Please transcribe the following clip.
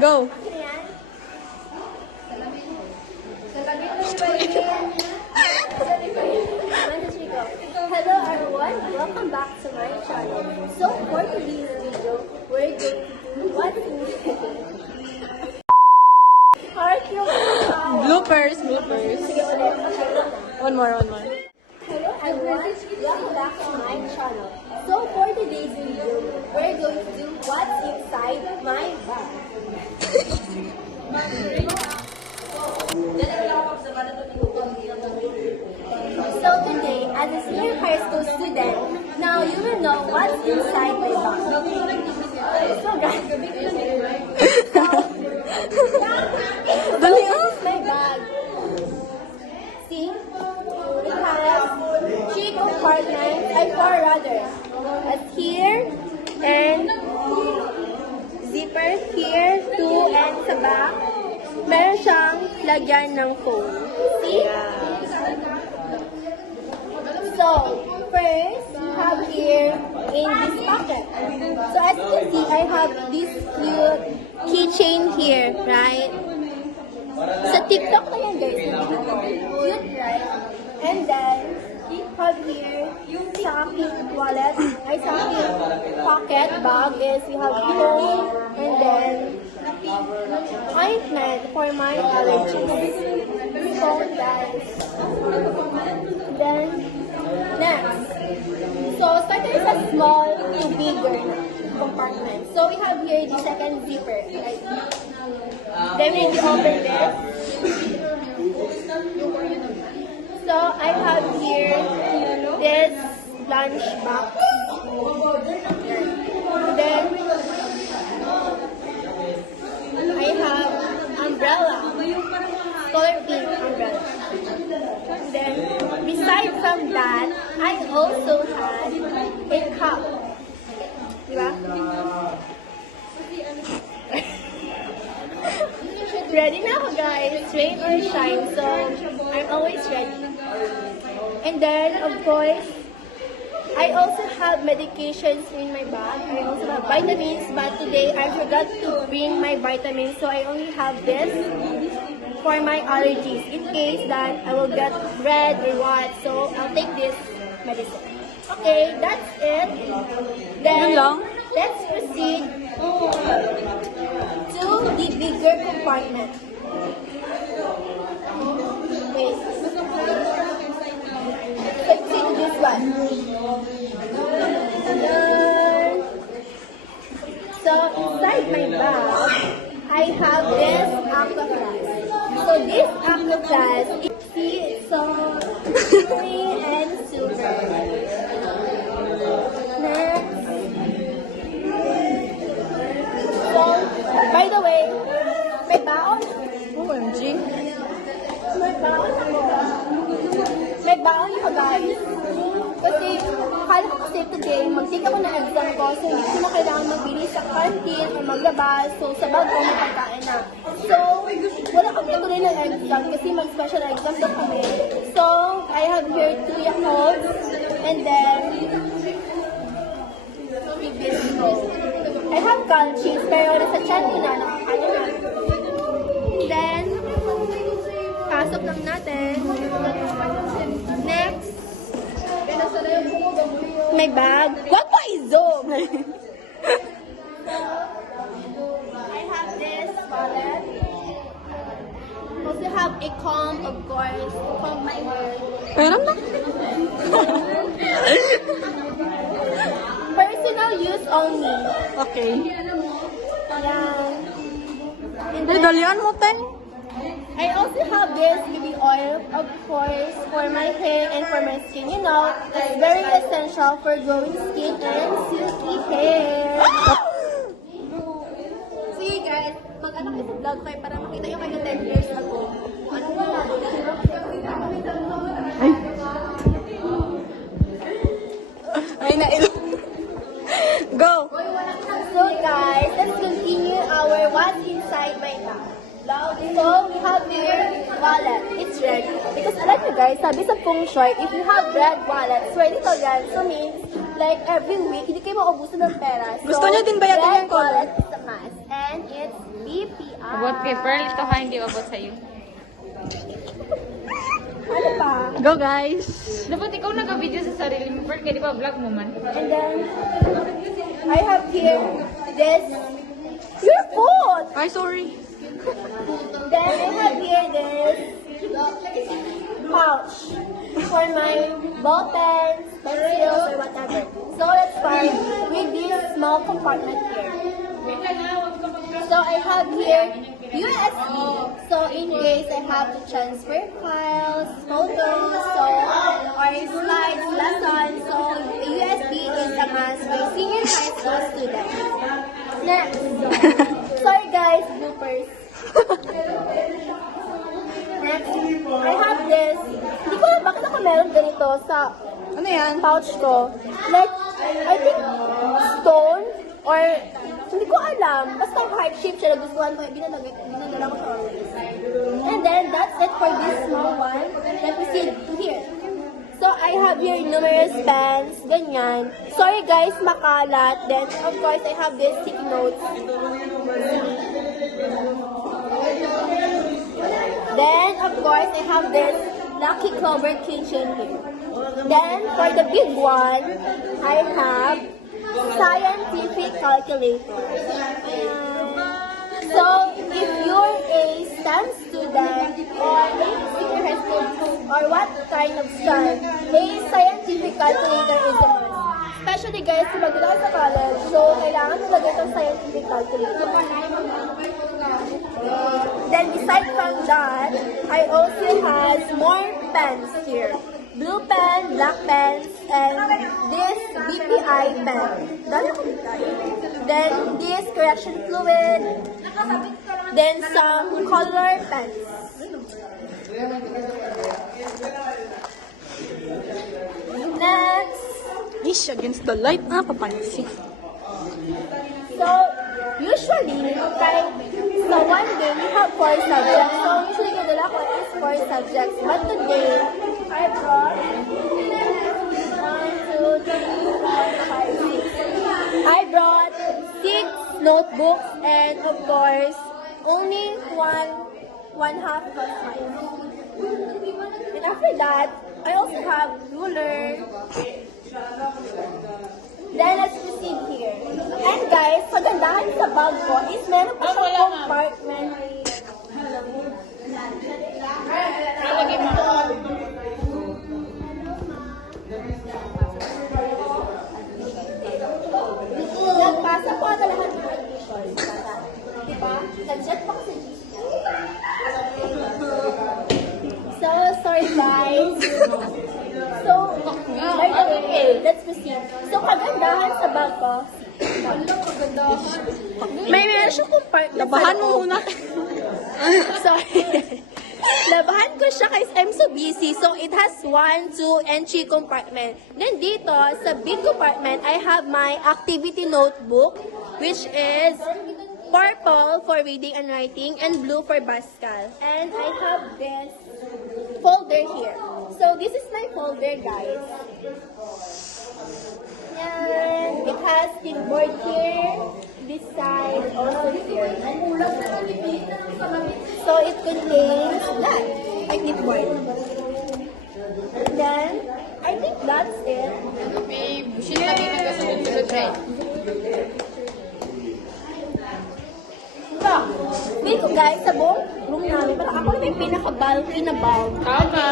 Go! Hello everyone, welcome back to my channel. So for today's video, we're going to do one food. Bloopers, bloopers. One more. Hello everyone, welcome back to my channel. So for today's video, we're going to do what's inside my bag. So today, as a senior high school student, now you will know what's inside my bag. So guys, Dali this is my bag. See, it has 3 compartments, 4 rather. As here, and zipper here, 2, and sa back, meron siyang lagyan ng phone. See? So, first, we have here in this pocket. So, as you can see, I have this cute keychain here, right? Sa TikTok na yan, guys. Cute, right? And then, we have here yung sa aking wallet, ay sa aking pocket bag is we have phone, and then, ointment for my allergies. So, guys. Then, next. So, starting with a small to bigger compartment. So, we have here the second zipper. Right? Then, we need to open this. So, I have here this lunch box. Then, I have umbrella. Color pink umbrella. Then, beside from that, I also had a cup. Diba? Ready na ako, guys. Rain or shine, so I'm always ready. And then, of course, I also have medications in my bag. I also have vitamins, but today I forgot to bring my vitamins, so I only have this for my allergies in case that I will get red or what. So I'll take this medicine. Okay, that's it. Then let's proceed to the bigger compartment. Wait. Let's see this one. Then, so inside my bag, I have this aqua flask. So this aqua flask, it's so green and silver. Next. So, by the way, may baon. OMG. May baon ako. May baon ako, guys. Kasi, akala ko kasi today, mag-take ako ng exam ko, so hindi ko na kailangan magbili sa canteen o maglabas, so sa bag ko may pagkain na. So, wala kami tuloy ng exam kasi mag-special exam na kami. So, I have here 2 Yakults, and then, 3 biscuits. I have calcium, pero nasa chan ko na, nakakain na. Then, pasok lang natin. Next, may bag. What pa i-zoom? I have this wallet. Also have a comb, of course, to comb my hair. Meron na. Personal use only. Okay. Ayan. And Ay, dalian mo, te. I also have this baby oil, of course, for my hair and for my skin. You know, it's very essential for glowing skin and silky hair. See guys, mag-anak ito vlog kayo para makita yung kayo 10 years ago. Ano ba? Ay, nailo. Go! So guys, let's continue our what's inside my bag. So, we have here wallet. It's red. Because alam nyo guys, sabi sa feng shui, if you have red wallet, swerte ka yan. So means, like every week, hindi kayo maubusan ng pera. So, Gusto niya din ba yatin yung red color? wallet is a must. And it's BPI. Abot kay Pearl, ito ha, hindi abot sa'yo. Ano pa? Go, guys. Dapat ikaw nag-video sa sarili mo, Pearl, kaya di ba vlog mo man? And then, I have here this. Your food! Ay, sorry. Then I have here this pouch for my ball pens, pencils, or whatever. So let's start with this small compartment here. So I have here USB. So in case I have to transfer files, photos, or slides, lessons. So the USB is a must for senior high school students. Next. Sorry guys, bloopers. Next, I have this. Hindi ko alam bakit ako meron ganito sa Ano yan? pouch ko. Like, I think stone or hindi ko alam. Basta heart shape siya. Nagustuhan ko. Binadala ko siya always. And then, that's it for this small one. Let me see here. So, I have here numerous pens. Ganyan. Sorry guys, makalat. Then, of course, I have this sticky notes. Then, of course, I have this Lucky Clover keychain here. Then, for the big one, I have scientific calculator. So, if you're a STEM student or a senior high school or what kind of STEM, a scientific calculator is a must. Especially guys, kung magdala sa college, so kailangan talaga itong scientific calculator. Then aside from that, I also has more pens here. Blue pen, black pens, and this BPI pen. Dali ako BPI. Then this correction fluid. Then some color pens. Next. Ish, against the light. Papansin. So, usually, kahit sa one day, we have 4 subjects. So, usually, kadala ko is 4 subjects. But today, I brought 1, 2, 3, 4, 5, 6. I brought 6 notebooks and, of course, only one half of mine. And after that, I also have ruler. Then, let's proceed here. And guys, pagandahan sa bag ko is meron pa siyang compartment. Nagpasa po ang lahat ng admission. Diba? Nag-jet pa ko sa GC. So, sorry guys. So, by the way, let's proceed. So, kagandahan sa bag ko. Meron siyang compartment. Labahan mo muna. Sorry. Labahan ko siya kasi I'm so busy. So, it has 1, 2, and 3 compartment. Then dito, sa big compartment, I have my activity notebook, which is purple for reading and writing, and blue for Pascal. And I have this folder here. So, this is my folder, guys. And it has clipboard here, this side, also here. So, it contains that, a clipboard. And then, I think that's it. Babe, shit na dito ka sunod-sunod, right? Diba? Feel ko guys, sa buong room namin, parang ako na yung pinaka-bulky na bag. Tama!